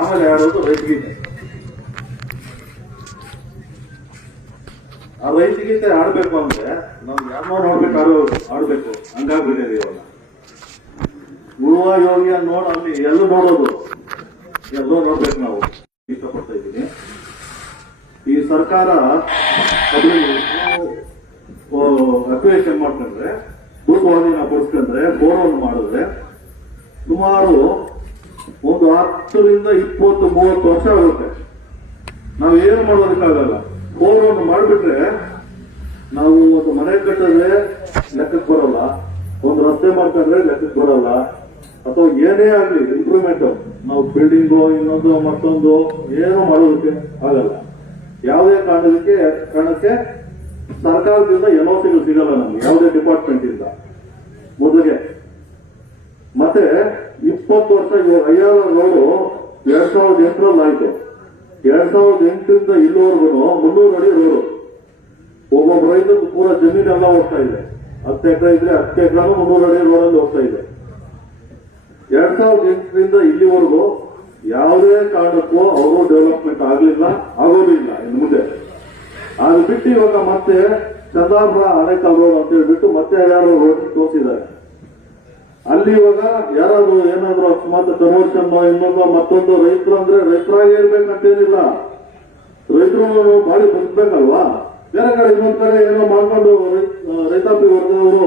ಆಮೇಲೆ ಆಡೋದು ರೈತಗೀತೆ ಆ ರೈತಗೀತೆ ಆಡ್ಬೇಕು ಅಂದ್ರೆ ಯಾರನ್ನೋ ನೋಡ್ಬೇಕು ಆಡೋ ಆಡ್ಬೇಕು. ಹಂಗಾಗ್ಬಿಟ್ಟಿದೆ ಇವಾಗ. ಗುರುವ ಯೋಗಿಯ ನೋಡ್, ಅಲ್ಲಿ ಎಲ್ಲೂ ನೋಡೋದು. ಎಲ್ಲೋ ನೋಡ್ಬೇಕು ನಾವು. ಇಷ್ಟಪಡ್ತಾ ಇದ್ದೀನಿ. ಈ ಸರ್ಕಾರ ಅಕ್ವೇಷನ್ ಮಾಡ್ಕೊಂಡ್ರೆ ಭೂಸ್ವಾಧೀನ ಪಡಿಸ್ಕೊಂಡ್ರೆ ಬೋರವನ್ನು ಮಾಡಿದ್ರೆ ಸುಮಾರು ಒಂದು ಹತ್ತರಿಂದ ಇಪ್ಪತ್ತು, ಮೂವತ್ತು ವರ್ಷ ಆಗುತ್ತೆ. ನಾವು ಏನು ಮಾಡೋದಕ್ಕಾಗಲ್ಲ ಬೋರವನ್ನು ಮಾಡಿಬಿಟ್ರೆ ನಾವು ಒಂದು ಮನೆ ಕಟ್ಟಿದ್ರೆ ಲೆಕ್ಕಕ್ಕೆ ಬರಲ್ಲ. ಒಂದು ರಸ್ತೆ ಮಾಡ್ಕೊಂಡ್ರೆ ಲೆಕ್ಕಕ್ಕೆ ಬರಲ್ಲ. ಅಥವಾ ಏನೇ ಆಗಲಿ ಇಂಪ್ರೂವ್ಮೆಂಟ್ ನಾವು ಬಿಲ್ಡಿಂಗ್ ಇನ್ನೊಂದು, ಮತ್ತೊಂದು ಏನು ಮಾಡೋದಕ್ಕೆ ಆಗಲ್ಲ. ಯಾವುದೇ ಕಾರಣಕ್ಕೆ ಕಾರಣಕ್ಕೆ ಸರ್ಕಾರದಿಂದ ಎನ್ಒಸಿಗಳು ಸಿಗಲ್ಲ ನಮ್ಗೆ. ಯಾವುದೇ ಡಿಪಾರ್ಟ್ಮೆಂಟ್ ಇಂದ. ಮೊದಲಿಗೆ. ಮತ್ತೆ ಇಪ್ಪತ್ತು ವರ್ಷ ಆರ್ ರೋಡು ಎರಡ್ ಸಾವಿರದ ಎಂಟರಲ್ಲಿ ಆಯ್ತು. ಎರಡ್ ಸಾವಿರದ ಎಂಟರಿಂದ ಇಲ್ಲಿವರೆಗೂ ಮುನ್ನೂರು ಅಡಿ ರೋಡು. ಒಬ್ಬೊಬ್ಬ ರೈತಕ್ಕೂ ಪೂರ ಜಮೀನೆಲ್ಲ ಹೋಗ್ತಾ ಇದೆ. ಹತ್ತು ಎಕರೆ ಇದ್ರೆ ಹತ್ತು ಎಕರೆನೂ ಮುನ್ನೂರು ಅಡಿ ರೋಡಲ್ಲಿ ಹೋಗ್ತಾ ಇದೆ. ಎರಡ್ ಸಾವಿರದ ಎಂಟರಿಂದ ಇಲ್ಲಿವರೆಗೂ ಯಾವುದೇ ಕಾರಣಕ್ಕೂ ಅವರು ಡೆವಲಪ್ಮೆಂಟ್ ಆಗಲಿಲ್ಲ ಆಗೋದು ಇಲ್ಲ ಇನ್ನು ಮುಂದೆ. ಅದು ಬಿಟ್ಟು ಇವಾಗ ಮತ್ತೆ ಚಂದಾಪುರ ಅನೇಕ ರೋಡ್ ಅಂತ ಹೇಳ್ಬಿಟ್ಟು ಮತ್ತೆ ಯಾರು ರೋಡ್ ತೋರಿಸಿದ್ದಾರೆ. ಅಲ್ಲಿ ಇವಾಗ ಯಾರಾದ್ರೂ ಏನಾದ್ರು ಅಕಸ್ಮಾತ್ ಕನ್ವರ್ಷನ್ ಇನ್ನೊಂದು ಮತ್ತೊಂದು ರೈತರು ಅಂದ್ರೆ ರೈತರಾಗಿ ಇರ್ಬೇಕಂತೇನಿಲ್ಲ ರೈತರು ಬಾಳಿ ಬದುಕಬೇಕಲ್ವಾ? ಬೇರೆ ಕಡೆ ಇನ್ನೊಂದ್ ಕಡೆ ಏನೋ ಮಾಡ್ಕೊಂಡು ರೈತಾಪಿ ವರ್ಗದವರು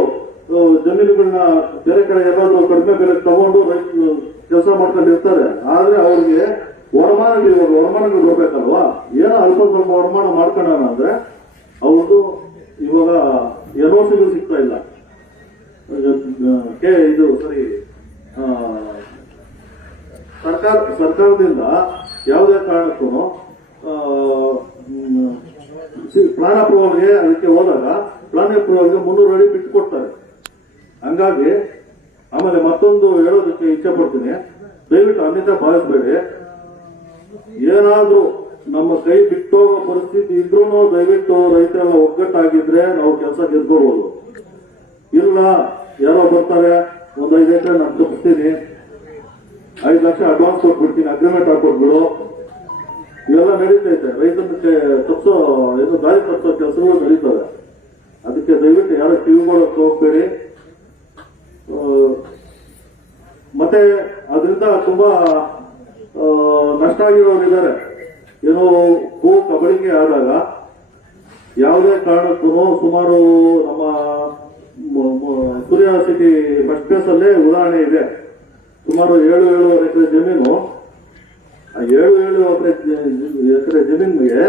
ಜಮೀನುಗಳನ್ನ ಬೇರೆ ಕಡೆ ಏನಾದ್ರು ಕಡಿಮೆ ಬೆಲೆ ತಗೊಂಡು ರೈತ ಕೆಲಸ ಮಾಡ್ಕೊಂಡು ಇರ್ತಾರೆ. ಆದ್ರೆ ಅವ್ರಿಗೆ ವರಮಾನಗಳು ಇವಾಗ ವರಮಾನಗಳು ಬರ್ಬೇಕಲ್ವಾ? ಏನೋ ಅಲ್ಪ ಸ್ವಲ್ಪ ವರಮಾನ ಮಾಡ್ಕೊಂಡ್ರೆ ಅಂದ್ರೆ ಅವ್ರದ್ದು ಇವಾಗ ಎನ್ಒಸಿಗಳು ಸಿಗ್ತಾ ಇಲ್ಲ. ಕೆ, ಇದು ಸರಿ ಸರ್ಕಾರ, ಸರ್ಕಾರದಿಂದ ಯಾವುದೇ ಕಾರಣಕ್ಕೂ ಪ್ಲಾನ್ ಅಪ್ರೂವಲ್ಗೆ ಅದಕ್ಕೆ ಹೋದಾಗ ಪ್ಲಾನ್ ಅಪ್ರೂವಲ್ಗೆ ಮುನ್ನೂರು ಅಡಿ ಬಿಟ್ಟು ಕೊಡ್ತಾರೆ. ಹಂಗಾಗಿ ಆಮೇಲೆ ಮತ್ತೊಂದು ಹೇಳೋದಕ್ಕೆ ಇಚ್ಛೆ ಪಡ್ತೀನಿ. ದಯವಿಟ್ಟು ಅನ್ಯತೆ ಭಾವಿಸಬೇಡಿ. ಏನಾದ್ರೂ ನಮ್ಮ ಕೈ ಬಿಟ್ಟೋಗೋ ಪರಿಸ್ಥಿತಿ ಇದ್ರೂ ದಯವಿಟ್ಟು ರೈತರೆಲ್ಲ ಒಗ್ಗಟ್ಟಾಗಿದ್ರೆ ನಾವು ಕೆಲಸ ಗೆದ್ಕೋಬಹುದು ಇಲ್ಲ ಯಾರೋ ಬರ್ತಾರೆ, ಒಂದ್ ಐದು ಎಕರೆ ನಾನು ತಪ್ಪಿಸ್ತೀನಿ ಐದು ಲಕ್ಷ ಅಡ್ವಾನ್ಸ್ ಕೊಟ್ಬಿಡ್ತೀನಿ ಅಗ್ರಿಮೆಂಟ್ ಹಾಕೊಟ್ಬಿಡು. ಇವೆಲ್ಲ ನಡೀತೈತೆ ರೈತನ ತಪ್ಪಿಸೋ ಏನು ದಾರಿ ತಪ್ಪಿಸೋ ಕೆಲಸಗಳು ನಡೀತವೆ. ಅದಕ್ಕೆ ದಯವಿಟ್ಟು ಯಾರು ಕಿವಿಗೊಳಕ್ಕೆ ಹೋಗ್ಬೇಡಿ. ಮತ್ತೆ ಅದರಿಂದ ತುಂಬಾ ನಷ್ಟ ಆಗಿರೋರಿದ್ದಾರೆ ಏನೋ ಹೂ ಕಬಳಿಗೆ ಆದಾಗ ಯಾವುದೇ ಕಾರಣಕ್ಕೂ ಸುಮಾರು ನಮ್ಮ ಸೂರ್ಯ ಸಿಟಿ ಫಸ್ಟ್ ಪ್ಲೇಸ್ ಅಲ್ಲೇ ಉದಾಹರಣೆ ಇದೆ. ಸುಮಾರು ಏಳು, ಏಳುವರೆ ಎಕರೆ ಜಮೀನು. ಆ ಏಳು, ಏಳುವರೆ ಎಕರೆ ಜಮೀನಿಗೆ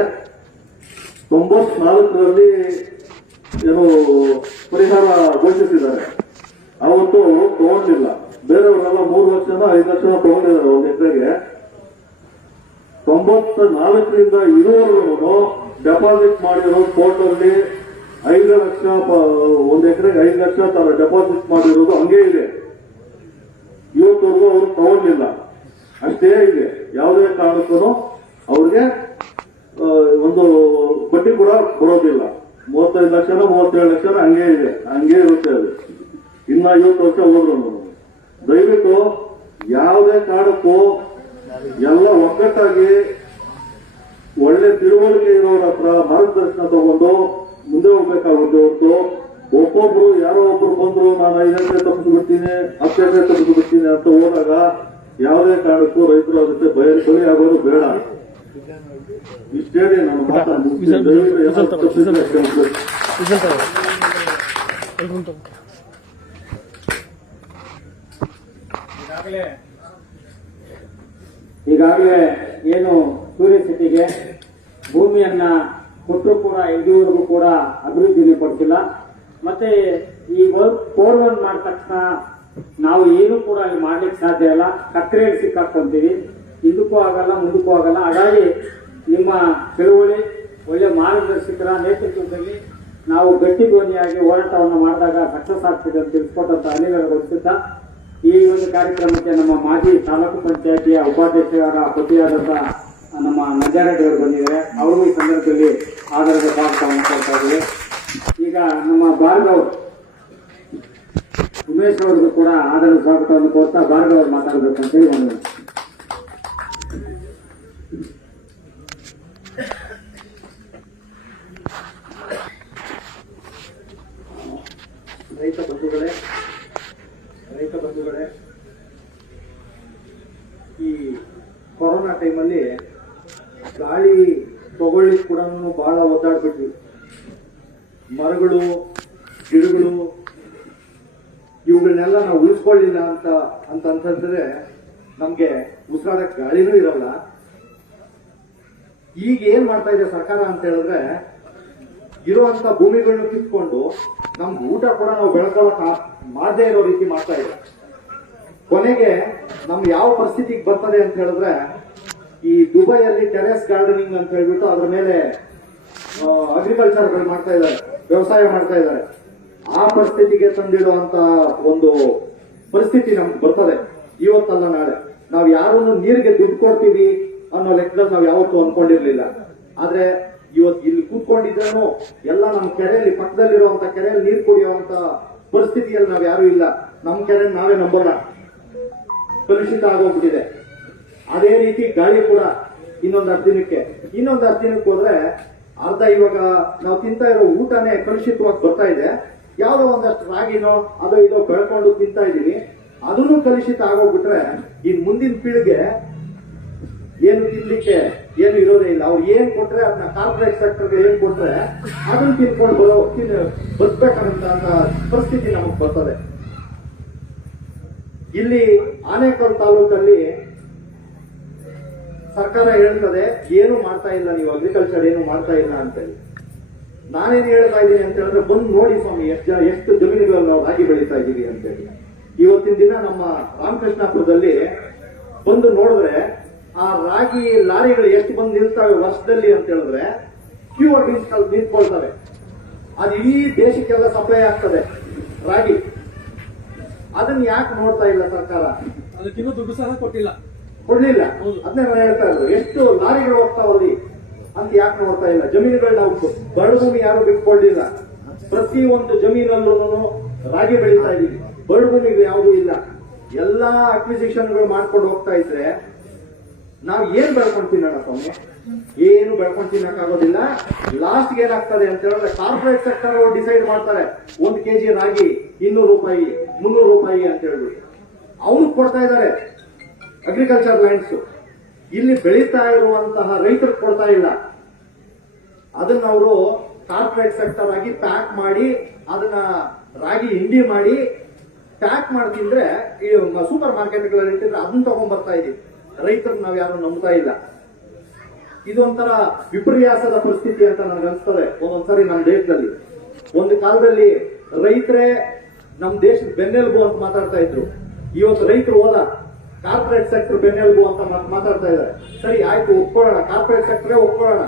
ತೊಂಬತ್ನಾಲ್ಕರಲ್ಲಿ ಏನು ಪರಿಹಾರ ಘೋಷಿಸಿದ್ದಾರೆ. ಅವತ್ತು ತಗೊಂಡಿಲ್ಲ. ಬೇರೆಯವರೆಲ್ಲ ಮೂರು ಲಕ್ಷನ, ಐದು ಲಕ್ಷ ತಗೊಂಡಿದ್ದಾರೆ ಒಂದು ಎಕರೆಗೆ. ತೊಂಬತ್ತ ನಾಲ್ಕರಿಂದ ಇರುವವರೆಗೂ ಡೆಪಾಸಿಟ್ ಮಾಡಿರೋ ಕೋರ್ಟಲ್ಲಿ ಐದು ಲಕ್ಷ ಒಂದು ಎಕರೆಗೆ ಐದು ಲಕ್ಷ ತರ ಡೆಪಾಸಿಟ್ ಮಾಡಿರೋದು ಹಂಗೆ ಇದೆ. ಇವತ್ತವರೆಗೂ ಅವರು ತಗೊಂಡಿಲ್ಲ. ಅಷ್ಟೇ ಇದೆ. ಯಾವುದೇ ಕಾರಣಕ್ಕೂ ಅವ್ರಿಗೆ ಒಂದು ಬಡ್ಡಿ ಕೂಡ ಬರೋದಿಲ್ಲ. ಮೂವತ್ತೈದು ಲಕ್ಷನ, ಮೂವತ್ತೇಳು ಲಕ್ಷನ ಹಂಗೆ ಇದೆ. ಹಂಗೆ ಇರುತ್ತೆ ಅದು. ಇನ್ನ ಐವತ್ತು ವರ್ಷ ಹೋದ್ರು ದಯವಿಟ್ಟು ಯಾವುದೇ ಕಾರಣಕ್ಕೂ ಎಲ್ಲ ಒಗ್ಗಟ್ಟಾಗಿ ಒಳ್ಳೆ ತಿಳುವಳಿಕೆ ಇರೋರ ಹತ್ರ ಮಾರ್ಗದರ್ಶನ ತಗೊಂಡು ಮುಂದೆ ಹೋಗ್ಬೇಕಾಗುತ್ತೆ ಹೊರತು ಒಬ್ಬೊಬ್ರು ಯಾರೋ ಒಬ್ರು ಬಂದ್ರು ನಾನು ಐದು ತಪ್ಪಿಸ್ಬಿಡ್ತೀನಿ ತಪ್ಪಿಸಿ ಬಿಡ್ತೀನಿ ಹತ್ತು ಎಕರೆ ತಪ್ಪಿಸಿ ಬಿಡ್ತೀನಿ ಅಂತ ಹೋದಾಗ ಯಾವುದೇ ಕಾರಣಕ್ಕೂ ರೈತರು ಅದಕ್ಕೆ ಬಯ ಬಲಿ ಆಗೋದು ಬೇಡ. ಇಷ್ಟೇ ನಾನು ಈಗಾಗಲೇ ಈಗಾಗಲೇ ಏನು ಸೂರ್ಯ ಸಿಟಿಗೆ ಭೂಮಿಯನ್ನ ಕೊಟ್ಟರು ಕೂಡ ಇದುವರೆಗೂ ಕೂಡ ಅಭಿವೃದ್ಧಿನೇ ಪಡಿಸಿಲ್ಲ ಮತ್ತೆ ಈ ಫೋರ್ ಒನ್ ಮಾಡಿದ ತಕ್ಷಣ ನಾವು ಏನು ಕೂಡ ಅಲ್ಲಿ ಮಾಡ್ಲಿಕ್ಕೆ ಸಾಧ್ಯ ಇಲ್ಲ. ಕತ್ತರೆಯಲ್ಲಿ ಸಿಕ್ಕಾಕೊಂತೀವಿ. ಹಿಂದಕ್ಕೂ ಆಗಲ್ಲ, ಮುಂದಕ್ಕೂ ಆಗಲ್ಲ. ಹಾಗಾಗಿ ನಿಮ್ಮ ತಿಳುವಳಿ, ಒಳ್ಳೆ ಮಾರ್ಗದರ್ಶಕರ ನೇತೃತ್ವದಲ್ಲಿ ನಾವು ಗಟ್ಟಿ ಧ್ವನಿಯಾಗಿ ಹೋರಾಟವನ್ನು ಮಾಡಿದಾಗ ಸಕ್ಸಸ್ ಆಗ್ತದೆ ಅಂತ ತಿಳಿಸ್ಕೊಟ್ಟಂತ ಗೊತ್ತಿದ್ದ ಈ ಒಂದು ಕಾರ್ಯಕ್ರಮಕ್ಕೆ ನಮ್ಮ ಮಾಜಿ ತಾಲೂಕು ಪಂಚಾಯತಿಯ ಉಪಾಧ್ಯಕ್ಷರ ಪತಿಯಾದಂತ ನಮ್ಮ ನಂಜಾರೆಡ್ಡಿ ಅವರು ಬಂದಿದ್ದಾರೆ. ಅವರು ಈ ಸಂದರ್ಭದಲ್ಲಿ ಆಧಾರದ ಭಾಗವನ್ನು ಅಂತ ಇದ್ದಾರೆ ಈಗ ನಮ್ಮ ಭಾರ್ಗವ್ ಉಮೇಶ್ ಅವ್ರಿಗೂ ಕೂಡ ಆಧಾರ ಸ್ವಾಗತವನ್ನು ಕೊಡ್ತಾ ಭಾರ್ಗವ್ ಅವರು ಮಾತಾಡಬೇಕು ಅಂತೇಳಿ ಒಂದು ರೈತ ಬಂಧುಗಳೇ ರೈತ ಬಂಧುಗಳೇ, ಈ ಕೊರೋನಾ ಟೈಮಲ್ಲಿ ಕೂಡ ಬಹಳ ಒದ್ದಾಡ್ಬಿಟ್ವಿ. ಮರಗಳು, ಗಿಡಗಳು, ಇವುಗಳನ್ನೆಲ್ಲ ನಾವು ಉಳಿಸ್ಕೊಳ್ಳಿಲ್ಲ ಅಂತ ಅಂತ ಅಂತಂದ್ರೆ ನಮ್ಗೆ ಉಸಿರಾಡಕ್ ಗಾಳಿನೂ ಇರಲ್ಲ. ಈಗ ಏನ್ ಮಾಡ್ತಾ ಇದೆ ಸರ್ಕಾರ ಅಂತ ಹೇಳಿದ್ರೆ, ಇರುವಂತ ಭೂಮಿಗಳನ್ನ ಕಿತ್ಕೊಂಡು ನಮ್ ಊಟ ಕೂಡ ನಾವು ಬೆಳ್ಕೊಳಕ್ ಆ- ಮಾಡದೇ ಇರೋ ರೀತಿ ಮಾಡ್ತಾ ಇದೆ. ಕೊನೆಗೆ ನಮ್ ಯಾವ ಪರಿಸ್ಥಿತಿಗೆ ಬರ್ತದೆ ಅಂತ ಹೇಳಿದ್ರೆ ಈ ದುಬೈಯಲ್ಲಿ ಟೆರೆಸ್ ಗಾರ್ಡನಿಂಗ್ ಅಂತ ಹೇಳ್ಬಿಟ್ಟು ಅದ್ರ ಮೇಲೆ ಅಗ್ರಿಕಲ್ಚರ್ ಮಾಡ್ತಾ ಇದ್ದಾರೆ, ವ್ಯವಸಾಯ ಮಾಡ್ತಾ ಇದ್ದಾರೆ. ಆ ಪರಿಸ್ಥಿತಿಗೆ ತಂದಿಡುವಂತ ಒಂದು ಪರಿಸ್ಥಿತಿ ನಮ್ಗೆ ಬರ್ತದೆ ಇವತ್ತಲ್ಲ ನಾಳೆ. ನಾವು ಯಾರನ್ನು ನೀರಿಗೆ ದುಡ್ಡು ಕೊಡ್ತೀವಿ ಅನ್ನೋ ಲೆಕ್ಕದಲ್ಲಿ ನಾವು ಯಾವತ್ತೂ ಅನ್ಕೊಂಡಿರ್ಲಿಲ್ಲ. ಆದ್ರೆ ಇವತ್ತು ಇಲ್ಲಿ ಕೂತ್ಕೊಂಡಿದ್ರೂ ಎಲ್ಲ ನಮ್ಮ ಕೆರೆಯಲ್ಲಿ, ಪಕ್ಕದಲ್ಲಿರುವಂತ ಕೆರೆಯಲ್ಲಿ ನೀರು ಕುಡಿಯುವಂತ ಪರಿಸ್ಥಿತಿಯಲ್ಲಿ ನಾವ್ ಯಾರು ಇಲ್ಲ. ನಮ್ಮ ಕೆರೆ ನಾವೇ ನಂಬೋಣ ಕಲುಷಿತ ಆಗೋಗ್ಬಿಟ್ಟಿದೆ. ಅದೇ ರೀತಿ ಗಾಳಿ ಕೂಡ ಇನ್ನೊಂದು ಹತ್ತು ದಿನಕ್ಕೆ. ಇನ್ನೊಂದು ಹತ್ತು ದಿನಕ್ಕೆ ಹೋದ್ರೆ ಅರ್ಧ ಇವಾಗ ನಾವು ತಿಂತಾ ಇರೋ ಊಟನೇ ಕಲುಷಿತವಾಗಿ ಬರ್ತಾ ಇದೆ. ಯಾವ್ದೋ ಒಂದಷ್ಟು ರಾಗಿನೋ ಅದೋ ಇದೋ ಬೆಳ್ಕೊಂಡು ತಿಂತಾ ಇದೀವಿ ಅದನ್ನು ಕಲುಷಿತ ಆಗೋಗ್ಬಿಟ್ರೆ ಈ ಮುಂದಿನ ಪೀಳಿಗೆ ಏನು ತಿನ್ಲಿಕ್ಕೆ ಏನು ಇರೋದೇ ಇಲ್ಲ. ಅವ್ರು ಏನ್ ಕೊಟ್ರೆ ಅದನ್ನ ಕಾರ್ಪೊರೇಟ್ ಸೆಕ್ಟರ್ಗೆ ಏನ್ ಕೊಟ್ರೆ ಅದನ್ನ ತಿನ್ಕೊಂಡು ಬರೋ ತಿನ್ ಬದ್ಬೇಕಂತ ಪರಿಸ್ಥಿತಿ ನಮಗ್ ಬರ್ತದೆ. ಇಲ್ಲಿ ಆನೇಕಲ್ ತಾಲೂಕಲ್ಲಿ ಸರ್ಕಾರ ಹೇಳ್ತದೆ ಏನು ಮಾಡ್ತಾ ಇಲ್ಲ, ನೀವು ಅಗ್ರಿಕಲ್ಚರ್ ಏನು ಮಾಡ್ತಾ ಇಲ್ಲ ಅಂತೇಳಿ. ನಾನೇನು ಹೇಳ್ತಾ ಇದ್ದೀನಿ ಅಂತ ಹೇಳಿದ್ರೆ, ಬಂದು ನೋಡಿ ಸ್ವಾಮಿ, ಎಷ್ಟು ಎಷ್ಟು ಜಮೀನುಗಳಲ್ಲಿ ನಾವು ರಾಗಿ ಬೆಳೀತಾ ಇದ್ದೀವಿ ಅಂತೇಳಿ. ಇವತ್ತಿನ ದಿನ ನಮ್ಮ ರಾಮಕೃಷ್ಣಾಪುರದಲ್ಲಿ ಬಂದು ನೋಡಿದ್ರೆ, ಆ ರಾಗಿ ಲಾರಿಗಳು ಎಷ್ಟು ಬಂದು ನಿಲ್ತಾವೆ ವರ್ಷದಲ್ಲಿ ಅಂತ ಹೇಳಿದ್ರೆ ಕ್ಯೂ ನಿಂತ್ಕೊಳ್- ನಿಂತ್ಕೊಳ್ತವೆ. ಅದು ಇಡೀ ದೇಶಕ್ಕೆಲ್ಲ ಸಪ್ಲೈ ಆಗ್ತದೆ, ರಾಗಿ. ಅದನ್ನ ಯಾಕೆ ನೋಡ್ತಾ ಇಲ್ಲ ಸರ್ಕಾರ? ಅದಕ್ಕಿನ್ನೂ ದುಡ್ಡು ಸಹ ಕೊಟ್ಟಿಲ್ಲ. ಕೊಡ್ಲಿಲ್ಲ. ಅದನ್ನೇ ನಾನು ಹೇಳ್ತಾ ಇರೋದು. ಎಷ್ಟು ಲಾರಿಗಳು ಹೋಗ್ತಾವಲ್ಲಿ ಅಂತ ಯಾಕೆ ನೋಡ್ತಾ ಇಲ್ಲ? ಜಮೀನುಗಳು ನಾವು ಬರಡು ಭೂಮಿ ಯಾರು ಬಿಟ್ಕೊಳ್ಳಿಲ್ಲ ಪ್ರತಿ ಒಂದು ಜಮೀನಲ್ಲೂ ರಾಗಿ ಬೆಳೀತಾ ಇದೀವಿ ಬರಡು ಭೂಮಿಗೆ ಯಾವುದೂ ಇಲ್ಲ. ಎಲ್ಲಾ ಅಕ್ವಿಸಿಷನ್ಗಳು ಮಾಡ್ಕೊಂಡು ಹೋಗ್ತಾ ಇದ್ರೆ ನಾವು ಏನ್ ಬೆಳ್ಕೊಂಡು ತಿನ್ನೋಣ ಸ್ವಾಮಿ? ಏನು ಬೆಳ್ಕೊಂಡು ತಿನ್ನಕ್ಕಾಗೋದಿಲ್ಲ. ಲಾಸ್ಟ್ ಏನಾಗ್ತದೆ ಅಂತ ಹೇಳಿದ್ರೆ ಕಾರ್ಪೊರೇಟ್ ಸೆಕ್ಟರ್ ಅವರು ಡಿಸೈಡ್ ಮಾಡ್ತಾರೆ. ಒಂದು ಕೆಜಿ ರಾಗಿ ಇನ್ನೂರು ರೂಪಾಯಿ, ಮುನ್ನೂರು ರೂಪಾಯಿ ಅಂತ ಹೇಳ್ಬಿಟ್ಟು ಅವ್ರು ಕೊಡ್ತಾ ಇದ್ದಾರೆ. ಅಗ್ರಿಕಲ್ಚರ್ ಲ್ಯಾಂಡ್ಸ್ ಇಲ್ಲಿ ಬೆಳೀತಾ ಇರುವಂತಹ ರೈತರು ಕೊಡ್ತಾ ಇಲ್ಲ. ಅದನ್ನ ಅವರು ಕಾರ್ಪೊರೇಟ್ ಸೆಕ್ಟರ್ ಆಗಿ ಪ್ಯಾಕ್ ಮಾಡಿ, ಅದನ್ನ ರಾಗಿ ಹಿಂಡಿ ಮಾಡಿ ಪ್ಯಾಕ್ ಮಾಡಿ ತಿಂದ್ರೆ ಈ ಸೂಪರ್ ಮಾರ್ಕೆಟ್ಗಳಲ್ಲಿ ಇಟ್ಟಿದ್ರೆ ಅದನ್ನ ತಗೊಂಡ್ ಬರ್ತಾ ಇದೀವಿ ನಾವು ಯಾರು ನಂಬ್ತಾ ಇಲ್ಲ. ಇದು ಒಂಥರ ವಿಪರ್ಯಾಸದ ಪರಿಸ್ಥಿತಿ ಅಂತ ನನಗೆ ಅನಿಸ್ತದೆ. ಒಂದೊಂದ್ಸರಿ ನಮ್ಮ ದೇಶದಲ್ಲಿ. ಒಂದು ಕಾಲದಲ್ಲಿ ರೈತರೇ ನಮ್ಮ ದೇಶದ ಬೆನ್ನೆಲುಬು ಅಂತ ಮಾತಾಡ್ತಾ ಇದ್ರು. ಇವತ್ತು ರೈತರು ಹೋದ ಕಾರ್ಪೊರೇಟ್ ಸೆಕ್ಟರ್ ಬೆನ್ನೆಲುಬು ಅಂತ ಮಾತ್- ಮಾತಾಡ್ತಾ ಇದ್ದಾರೆ. ಸರಿ, ಆಯ್ತು, ಒಪ್ಕೊಳ್ಳೋಣ. ಕಾರ್ಪೊರೇಟ್ ಸೆಕ್ಟರೇ ಒಪ್ಕೊಳ್ಳೋಣ.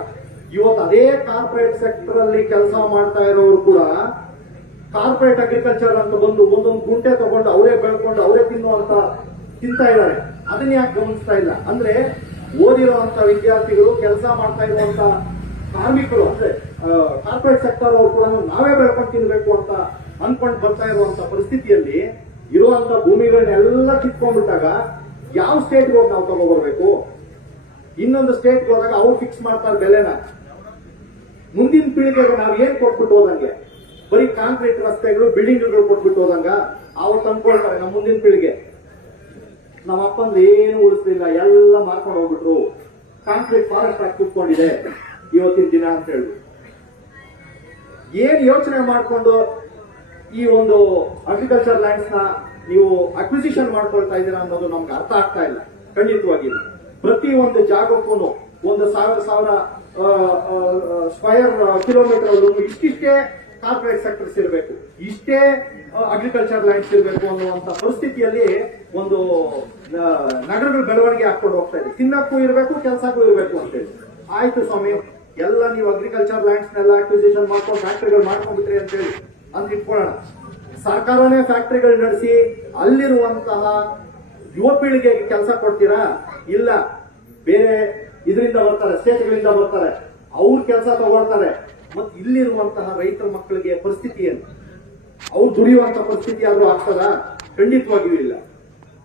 ಇವತ್ತು ಅದೇ ಕಾರ್ಪೊರೇಟ್ ಸೆಕ್ಟರ್ ಅಲ್ಲಿ ಕೆಲಸ ಮಾಡ್ತಾ ಇರೋರು ಕೂಡ ಕಾರ್ಪೊರೇಟ್ ಅಗ್ರಿಕಲ್ಚರ್ ಅಂತ ಬಂದು ಒಂದೊಂದು ಗುಂಟೆ ತಗೊಂಡು ಅವರೇ ಬೆಳ್ಕೊಂಡು ಅವರೇ ತಿನ್ನುವಂತ ತಿಂತಾ ಇದ್ದಾರೆ. ಅದನ್ನ ಯಾಕೆ ಗಮನಿಸ್ತಾ ಇಲ್ಲ? ಅಂದ್ರೆ ಓದಿರುವಂತ ವಿದ್ಯಾರ್ಥಿಗಳು, ಕೆಲಸ ಮಾಡ್ತಾ ಇರುವಂತ ಕಾರ್ಮಿಕರು, ಅಂದ್ರೆ ಕಾರ್ಪೊರೇಟ್ ಸೆಕ್ಟರ್ ಅವರು ಕೂಡ ನಾವೇ ಬೆಳ್ಕೊಂಡು ತಿನ್ಬೇಕು ಅಂತ ಅನ್ಕೊಂಡು ಬರ್ತಾ ಇರುವಂತ ಪರಿಸ್ಥಿತಿಯಲ್ಲಿ ಇರುವಂತ ಭೂಮಿಗಳನ್ನೆಲ್ಲ ಕಿತ್ಕೊಂಡ್ಬಿಟ್ಟಾಗ ಯಾವ ಸ್ಟೇಟ್ಗೆ ಹೋಗಿ ನಾವು ತಗೊಬರ್ಬೇಕು? ಇನ್ನೊಂದು ಸ್ಟೇಟ್ ಹೋದಾಗ ಅವ್ರು ಫಿಕ್ಸ್ ಮಾಡ್ತಾರೆ ಬೆಲೆನ. ಮುಂದಿನ ಪೀಳಿಗೆಗೆ ನಾವು ಏನ್ ಕೊಟ್ಬಿಟ್ಟು ಹೋದಂಗೆ? ಬರೀ ಕಾಂಕ್ರೀಟ್ ರಸ್ತೆಗಳು ಬಿಲ್ಡಿಂಗ್ಗಳು ಕೊಟ್ಬಿಟ್ಟು ಹೋದಂಗ? ಅವ್ರು ತಂದ್ಕೊಳ್ತಾರೆ ನಮ್ಮ ಮುಂದಿನ ಪೀಳಿಗೆ. ನಮ್ಮ ಏನು ಉಳಿಸ್ಲಿಲ್ಲ, ಎಲ್ಲ ಮಾರ್ಕೊಂಡು ಹೋಗ್ಬಿಟ್ರು. ಕಾಂಕ್ರೀಟ್ ಫಾರೆಸ್ಟ್ ಆಗಿ ಕೂತ್ಕೊಂಡಿದೆ ಇವತ್ತಿನ ದಿನ ಅಂತ ಹೇಳಿ ಏನ್ ಯೋಚನೆ ಮಾಡ್ಕೊಂಡು ಈ ಒಂದು ಅಗ್ರಿಕಲ್ಚರ್ ಲ್ಯಾಂಡ್ಸ್ನ ನೀವು ಅಕ್ವಿಸಿಷನ್ ಮಾಡ್ಕೊಳ್ತಾ ಇದ್ದೀರಾ ಅನ್ನೋದು ನಮ್ಗೆ ಅರ್ಥ ಆಗ್ತಾ ಇಲ್ಲ. ಖಂಡಿತವಾಗಿಲ್ಲ ಪ್ರತಿ ಒಂದು ಜಾಗಕ್ಕೂ ಒಂದು ಸಾವಿರ ಸಾವಿರ ಸ್ಕ್ವಯರ್ ಕಿಲೋಮೀಟರ್ ಇಷ್ಟಿಷ್ಟೇ ಕಾರ್ಪೊರೇಟ್ ಸೆಕ್ಟರ್ಸ್ ಇರಬೇಕು. ಇಷ್ಟೇ ಅಗ್ರಿಕಲ್ಚರ್ ಲ್ಯಾಂಡ್ಸ್ ಇರಬೇಕು ಅನ್ನುವಂತ ಪರಿಸ್ಥಿತಿಯಲ್ಲಿ ಒಂದು ನಗರಗಳು ಬೆಳವಣಿಗೆ ಹಾಕೊಂಡು ಹೋಗ್ತಾ ಇದೆ. ತಿನ್ನಕ್ಕೂ ಇರಬೇಕು, ಕೆಲಸಕ್ಕೂ ಇರಬೇಕು ಅಂತೇಳಿ ಆಯ್ತು ಸ್ವಾಮಿ, ಎಲ್ಲ ನೀವು ಅಗ್ರಿಕಲ್ಚರ್ ಲ್ಯಾಂಡ್ಸ್ ನೆಲ್ಲ ಅಕ್ವಿಸಿಷನ್ ಮಾಡ್ಕೊಂಡು ಫ್ಯಾಕ್ಟ್ರಿಗಳು ಮಾಡ್ಕೊಂಡ್ಬಿಟ್ರಿ ಅಂತೇಳಿ ಅಂತ ಇಟ್ಕೊಳ್ಳೋಣ ಸರ್ಕಾರನೇ ಫ್ಯಾಕ್ಟರಿಗಳು ನಡೆಸಿ ಅಲ್ಲಿರುವಂತಹ ಯುವ ಪೀಳಿಗೆಗೆ ಕೆಲಸ ಕೊಡ್ತೀರಾ? ಇಲ್ಲ. ಬೇರೆ ಇದರಿಂದ ಬರ್ತಾರೆ, ಸ್ಟೇಟ್ಗಳಿಂದ ಬರ್ತಾರೆ. ಅವ್ರ ಕೆಲಸ ತಗೊಳ್ತಾರೆ. ಮತ್ತೆ ಇಲ್ಲಿರುವಂತಹ ರೈತರ ಮಕ್ಕಳಿಗೆ ಪರಿಸ್ಥಿತಿ ಏನು? ಅವ್ರು ದುಡಿಯುವಂತ ಪರಿಸ್ಥಿತಿ ಆದ್ರೂ ಆಗ್ತದ? ಖಂಡಿತವಾಗಿಯೂ ಇಲ್ಲ.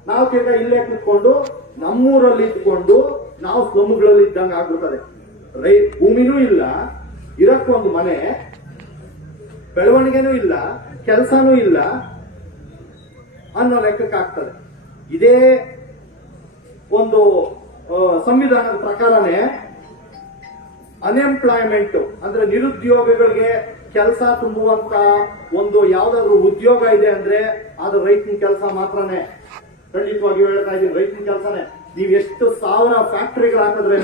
ನಾವು ತಿರ್ಗಾ ಇಲ್ಲೇ ಕೂತ್ಕೊಂಡು ನಮ್ಮೂರಲ್ಲಿ ಇದ್ಕೊಂಡು ನಾವು ಸ್ಲಮ್ಗಳಲ್ಲಿ ಇದ್ದಂಗ ಆಗ್ಬಿಡ್ತದೆ. ರೈ, ಭೂಮಿನೂ ಇಲ್ಲ, ಇರಕ್ಕೊಂದು ಮನೆ, ಬೆಳವಣಿಗೆನೂ ಇಲ್ಲ. ಕೆಲಸನೂ ಇಲ್ಲ. ಅನ್ನೋ ಲೆಕ್ಕಕ್ಕೆ ಆಗ್ತದೆ ಇದೇ ಒಂದು ಸಂವಿಧಾನದ ಪ್ರಕಾರನೇ ಅನ್ಎಂಪ್ಲಾಯ್ಮೆಂಟ್ ಅಂದ್ರೆ ನಿರುದ್ಯೋಗಿಗಳಿಗೆ ಕೆಲಸ ತುಂಬುವಂತ ಒಂದು ಯಾವ್ದಾದ್ರು ಉದ್ಯೋಗ ಇದೆ ಅಂದ್ರೆ ಅದು ರೈತನ ಕೆಲಸ ಮಾತ್ರನೇ. ಖಂಡಿತವಾಗಿ ಹೇಳ್ತಾ ಇದ್ದೀನಿ, ರೈತನ ಕೆಲಸನೇ. ನೀವು ಎಷ್ಟು ಸಾವಿರ ಫ್ಯಾಕ್ಟರಿಗಳು ಹಾಕಿದ್ರೆ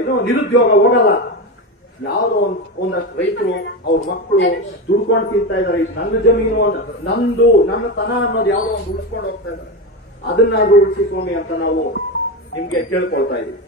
ಏನು ನಿರುದ್ಯೋಗ ಹೋಗಲ್ಲ. ಒಂದ್ ಒಂದಷ್ಟು ರೈತರು ಅವ್ರ ಮಕ್ಕಳು ದುಡ್ಕೊಂಡು ತಿಂತಾ ಇದಾರೆ. ಇದು ನನ್ನ ಜಮೀನು ನಂದು ನನ್ನ ತನ ಅನ್ನೋದು ಯಾವ್ದೋ ಒಂದು ಉಳಿಸ್ಕೊಂಡು ಹೋಗ್ತಾ ಇದಾರೆ. ಅದನ್ನಾದ್ರೂ ಸ್ವಾಮಿ ಅಂತ ನಾವು ನಿಮ್ಗೆ ಕೇಳ್ಕೊಳ್ತಾ ಇದೀವಿ